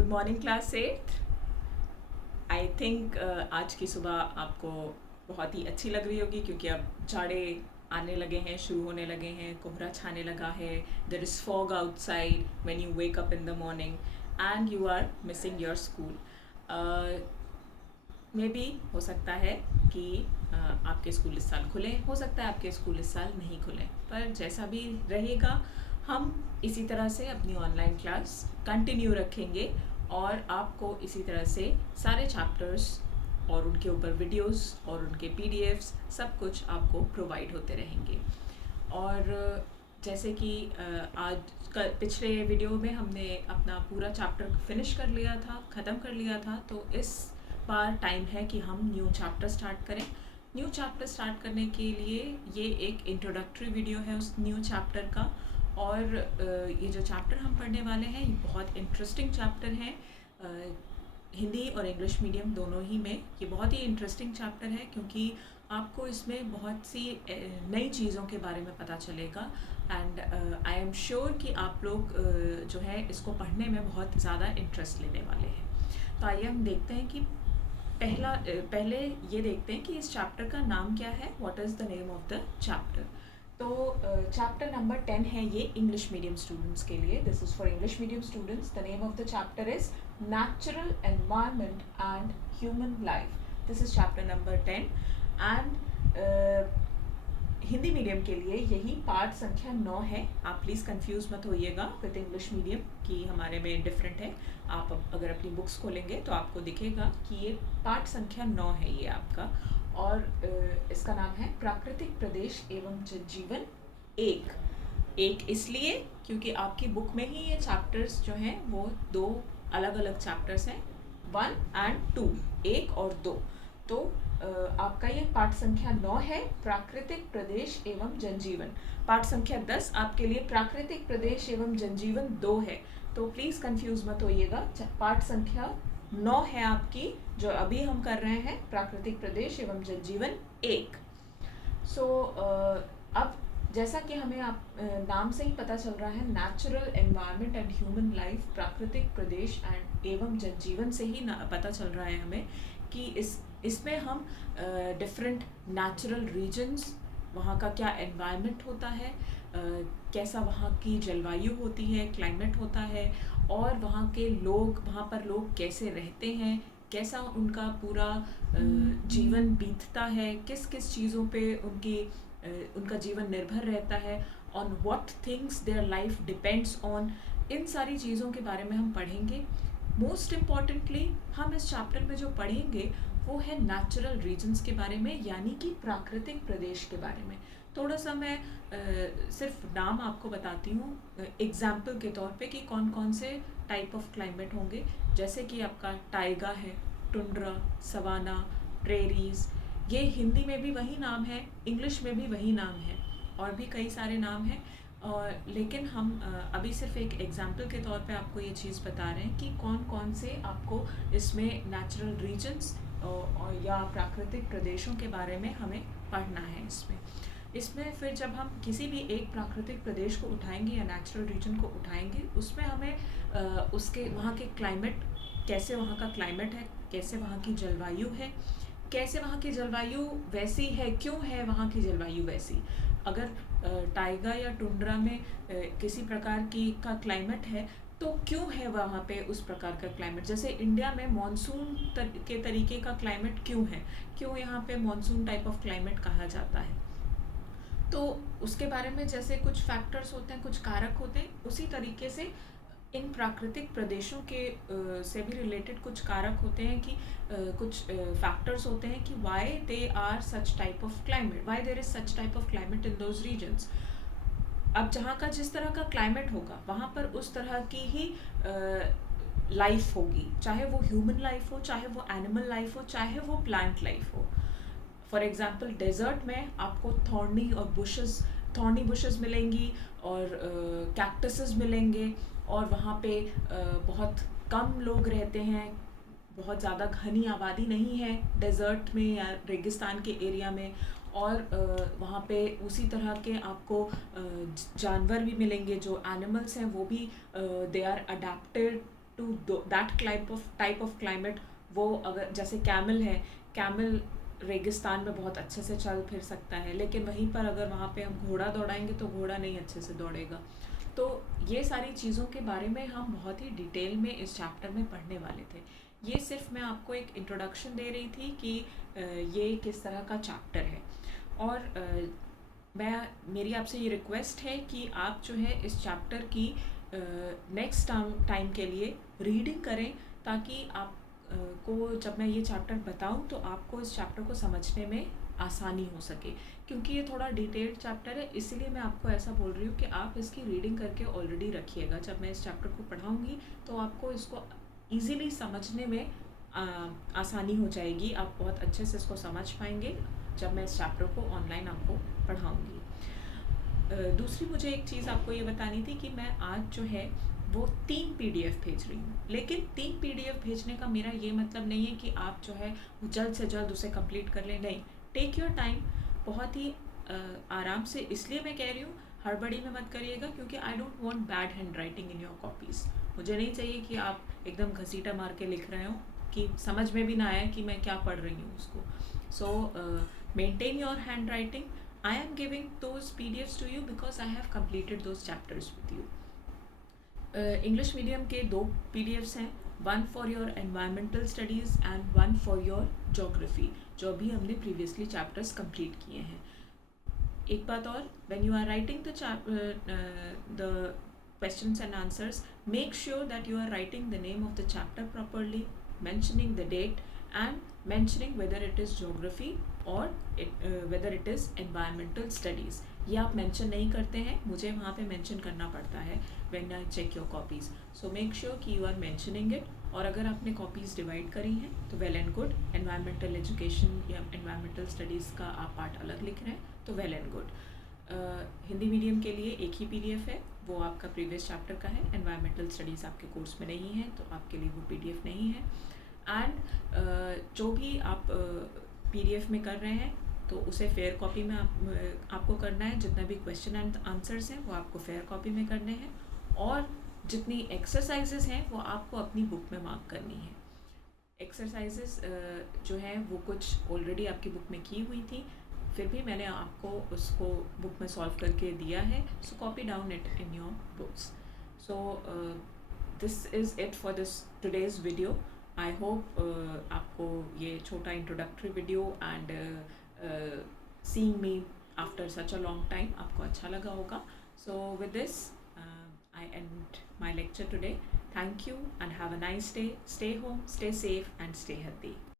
Good morning class eight. I think आज की सुबह आपको बहुत ही अच्छी लग रही होगी क्योंकि अब जाड़े आने लगे हैं, शुरू होने लगे हैं, कोहरा छाने लगा है। There is fog outside when you wake up in the morning and you are missing your school. Maybe हो सकता है कि आपके स्कूल इस साल खुले, हो सकता है आपके स्कूल इस साल नहीं खुले, पर जैसा भी रहेगा हम इसी तरह से अपनी ऑनलाइन क्लास कंटिन्यू रखेंगे और आपको इसी तरह से सारे चैप्टर्स और उनके ऊपर वीडियोस और उनके पीडीएफ्स सब कुछ आपको प्रोवाइड होते रहेंगे। और जैसे कि आज पिछले वीडियो में हमने अपना पूरा चैप्टर फिनिश कर लिया था, ख़त्म कर लिया था, तो इस बार टाइम है कि हम न्यू चैप्टर स्टार्ट करें। न्यू चैप्टर स्टार्ट करने के लिए ये एक इंट्रोडक्टरी वीडियो है उस न्यू चैप्टर का। और ये जो चैप्टर हम पढ़ने वाले हैं ये बहुत इंटरेस्टिंग चैप्टर है। हिंदी और इंग्लिश मीडियम दोनों ही में ये बहुत ही इंटरेस्टिंग चैप्टर है क्योंकि आपको इसमें बहुत सी नई चीज़ों के बारे में पता चलेगा। एंड आई एम श्योर कि आप लोग जो है इसको पढ़ने में बहुत ज़्यादा इंटरेस्ट लेने वाले हैं। तो आइए हम देखते हैं कि पहले ये देखते हैं कि इस चैप्टर का नाम क्या है, what is the name of the chapter. तो चैप्टर नंबर 10 है ये इंग्लिश मीडियम स्टूडेंट्स के लिए। This is for English medium students. The name of the chapter is natural environment and human life. This is chapter number 10 and Hindi medium के लिए यही part संख्या 9 है। आप प्लीज़ कंफ्यूज मत होइएगा विद इंग्लिश मीडियम कि हमारे में डिफरेंट है। आप अगर अपनी बुक्स खोलेंगे तो आपको दिखेगा कि ये पार्ट संख्या 9 है ये आपका। और इसका नाम है प्राकृतिक प्रदेश एवं जनजीवन एक इसलिए क्योंकि आपकी बुक में ही ये चैप्टर्स जो हैं वो दो अलग अलग चैप्टर्स हैं, 1 and 2, 1 और 2। तो आपका ये पाठ संख्या 9 है, प्राकृतिक प्रदेश एवं जनजीवन। पाठ संख्या 10 आपके लिए प्राकृतिक प्रदेश एवं जनजीवन 2 है। तो प्लीज़ कंफ्यूज मत होइएगा। पाठ संख्या 9 है आपकी जो अभी हम कर रहे हैं, प्राकृतिक प्रदेश एवं जनजीवन 1। सो अब जैसा कि हमें आप नाम से ही पता चल रहा है, natural environment and human life, प्राकृतिक प्रदेश एंड एवं जनजीवन से ही पता चल रहा है हमें कि इसमें हम डिफरेंट नेचुरल रीजन्स, वहाँ का क्या एनवायरनमेंट होता है, कैसा वहाँ की जलवायु होती है, क्लाइमेट होता है, और वहाँ के लोग, वहाँ पर लोग कैसे रहते हैं, कैसा उनका पूरा जीवन बीतता है, किस किस चीज़ों पे उनका जीवन निर्भर रहता है, on what things their life depends on. इन सारी चीज़ों के बारे में हम पढ़ेंगे। मोस्ट इम्पॉर्टेंटली हम इस चैप्टर में जो पढ़ेंगे वो है नेचुरल रीजन्स के बारे में, यानी कि प्राकृतिक प्रदेश के बारे में। थोड़ा सा मैं सिर्फ नाम आपको बताती हूँ एग्जाम्पल के तौर पे कि कौन कौन से टाइप ऑफ क्लाइमेट होंगे। जैसे कि आपका टाइगा है, टुंड्रा, सवाना, प्रेरीज, ये हिंदी में भी वही नाम है, इंग्लिश में भी वही नाम है, और भी कई सारे नाम हैं। लेकिन हम अभी सिर्फ एक एग्जाम्पल के तौर पे आपको ये चीज़ बता रहे हैं कि कौन कौन से आपको इसमें नेचुरल रीजन्स या प्राकृतिक प्रदेशों के बारे में हमें पढ़ना है। इसमें फिर जब हम किसी भी एक प्राकृतिक प्रदेश को उठाएंगे या नेचुरल रीजन को उठाएंगे, उसमें हमें उसके वहाँ के क्लाइमेट, कैसे वहाँ का क्लाइमेट है, कैसे वहाँ की जलवायु है, कैसे वहाँ की जलवायु वैसी है, क्यों है वहाँ की जलवायु वैसी। अगर टाइगा या टुंड्रा में किसी प्रकार की का क्लाइमेट है तो क्यों है वहाँ पे उस प्रकार का क्लाइमेट। जैसे इंडिया में मॉनसून के तरीके का क्लाइमेट क्यों है, क्यों यहाँ पे मॉनसून टाइप ऑफ क्लाइमेट कहा जाता है, तो उसके बारे में जैसे कुछ फैक्टर्स होते हैं, कुछ कारक होते हैं, उसी तरीके से इन प्राकृतिक प्रदेशों के से भी रिलेटेड कुछ कारक होते हैं कि कुछ फैक्टर्स होते हैं कि why they are such type of climate, why there is such type of climate in those regions. अब जहाँ का जिस तरह का क्लाइमेट होगा वहाँ पर उस तरह की ही लाइफ होगी, चाहे वो ह्यूमन लाइफ हो, चाहे वो एनिमल लाइफ हो, चाहे वो प्लांट लाइफ हो। फॉर एग्जाम्पल डेजर्ट में आपको थॉर्नी बुशेस मिलेंगी और कैक्टसेस मिलेंगे, और वहाँ पे बहुत कम लोग रहते हैं, बहुत ज़्यादा घनी आबादी नहीं है डेजर्ट में या रेगिस्तान के एरिया में। और वहाँ पे उसी तरह के आपको जानवर भी मिलेंगे, जो एनिमल्स हैं वो भी they are adapted to that type of climate. वो अगर जैसे कैमल है, कैमल रेगिस्तान में बहुत अच्छे से चल फिर सकता है, लेकिन वहीं पर अगर वहाँ पे हम घोड़ा दौड़ाएंगे तो घोड़ा नहीं अच्छे से दौड़ेगा। तो ये सारी चीज़ों के बारे में हम बहुत ही डिटेल में इस चैप्टर में पढ़ने वाले थे। ये सिर्फ मैं आपको एक इंट्रोडक्शन दे रही थी कि ये किस तरह का चैप्टर है। और मेरी आपसे ये रिक्वेस्ट है कि आप जो है इस चैप्टर की नेक्स्ट टाइम के लिए रीडिंग करें, ताकि आप को जब मैं ये चैप्टर बताऊं तो आपको इस चैप्टर को समझने में आसानी हो सके। क्योंकि ये थोड़ा डिटेल्ड चैप्टर है, इसीलिए मैं आपको ऐसा बोल रही हूँ कि आप इसकी रीडिंग करके ऑलरेडी रखिएगा। जब मैं इस चैप्टर को पढ़ाऊँगी तो आपको इसको ईज़िली समझने में आसानी हो जाएगी। आप बहुत अच्छे से इसको समझ पाएंगे जब मैं इस चैप्टर को ऑनलाइन आपको पढ़ाऊँगी। दूसरी मुझे एक चीज़ आपको ये बतानी थी कि मैं आज जो है वो 3 PDF भेज रही हूँ। लेकिन 3 PDF भेजने का मेरा ये मतलब नहीं है कि आप जो है जल्द से जल्द उसे कंप्लीट कर लें। नहीं, टेक योर टाइम, बहुत ही आराम से। इसलिए मैं कह रही हूँ हड़बड़ी में मत करिएगा, क्योंकि I don't want bad hand writing in your copies. मुझे नहीं चाहिए कि आप एकदम घसीटा मार के लिख रहे हो कि समझ में भी ना आए कि मैं क्या पढ़ रही हूँ उसको। सो maintain your hand writing. I am giving those PDFs to you because I have completed those chapters with you. English medium के 2 PDFs हैं, one for your environmental studies and one for your geography, जो भी हमने previously chapters complete किए हैं। एक बात और, when you are writing the questions and answers, make sure that you are writing the name of the chapter properly, mentioning the date and mentioning whether it is geography or whether it is environmental studies. ये आप mention नहीं करते हैं, मुझे वहाँ पे mention करना पड़ता है when I check your copies. So make sure कि you are mentioning it. और अगर आपने कॉपीज़ डिवाइड करी हैं तो well and good. Environmental education या एनवायरमेंटल स्टडीज़ का आप पार्ट अलग लिख रहे हैं तो well and good. Hindi medium के लिए एक ही PDF है, वो आपका प्रीवियस चैप्टर का है। एनवायरमेंटल स्टडीज़ आपके कोर्स में नहीं है तो आपके लिए वो PDF नहीं है। एंड जो भी आप PDF में कर रहे हैं तो उसे फेयर कॉपी में आपको करना है। जितना भी क्वेश्चन एंड आंसर्स हैं वो आपको फेयर कॉपी में करने हैं, और जितनी एक्सरसाइजेस हैं वो आपको अपनी बुक में मार्क करनी है। एक्सरसाइजेस जो हैं वो कुछ ऑलरेडी आपकी बुक में की हुई थी, फिर भी मैंने आपको उसको बुक में सॉल्व करके दिया है। सो copy down it in your books. So this is it for this today's video. I hope आपको ये छोटा introductory video and seeing me after such a long time आपको अच्छा लगा होगा। So with this I end my lecture today. Thank you and have a nice day. Stay home, stay safe and stay healthy.